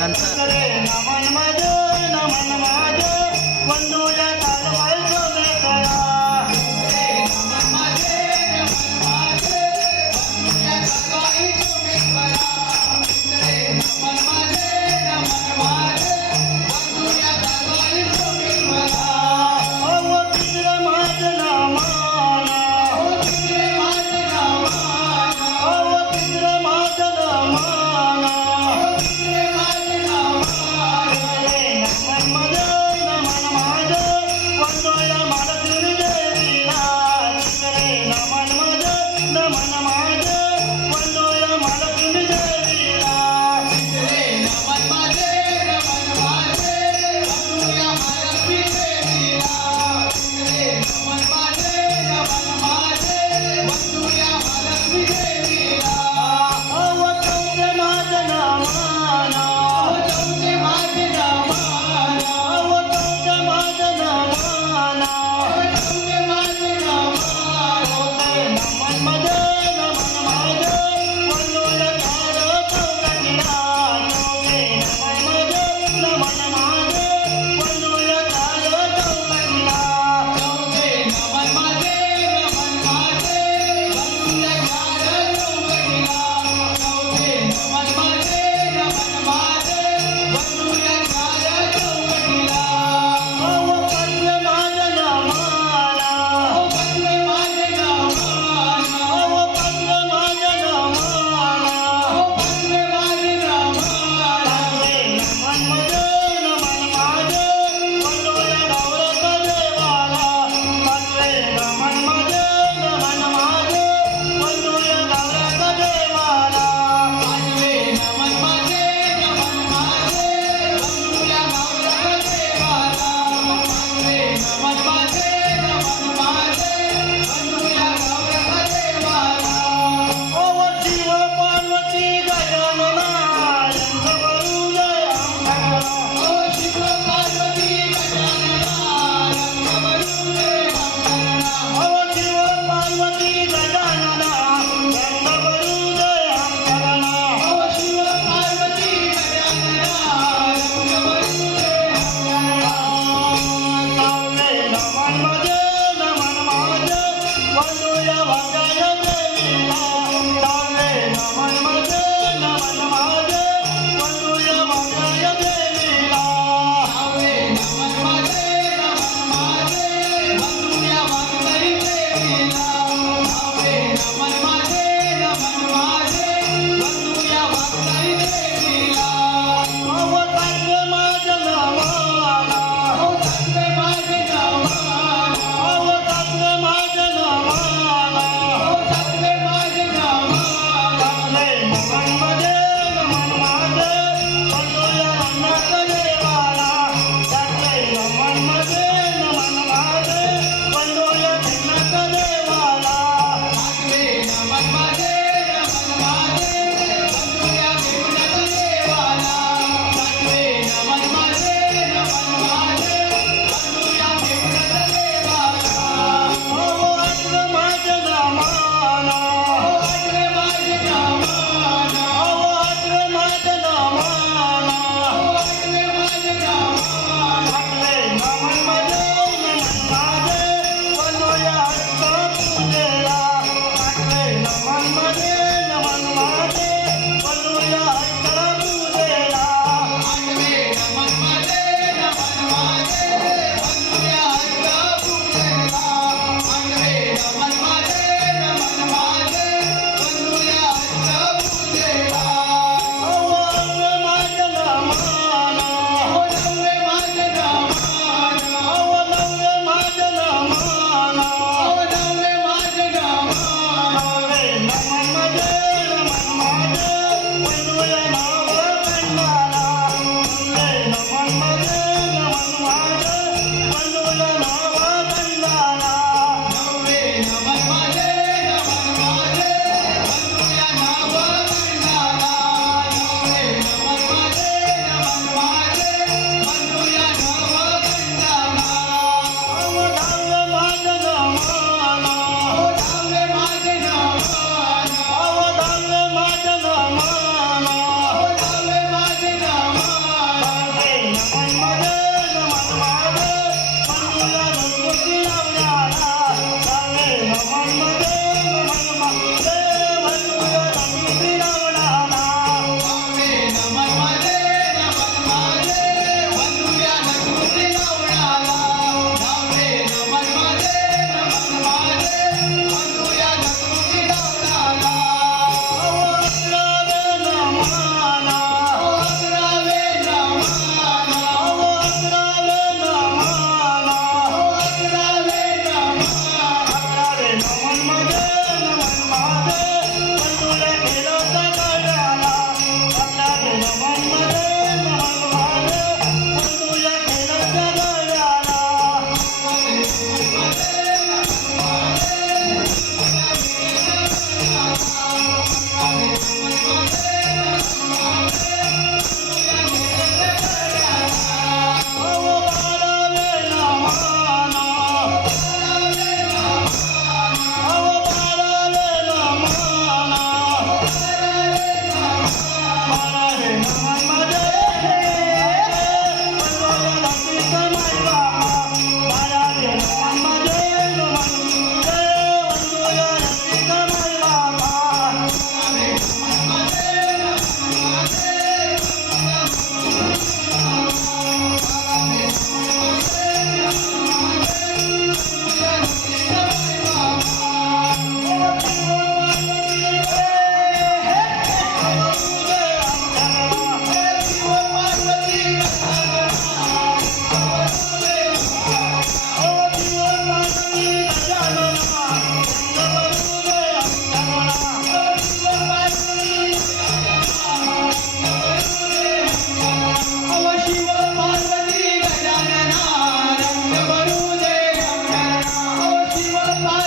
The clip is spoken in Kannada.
ನಂತರ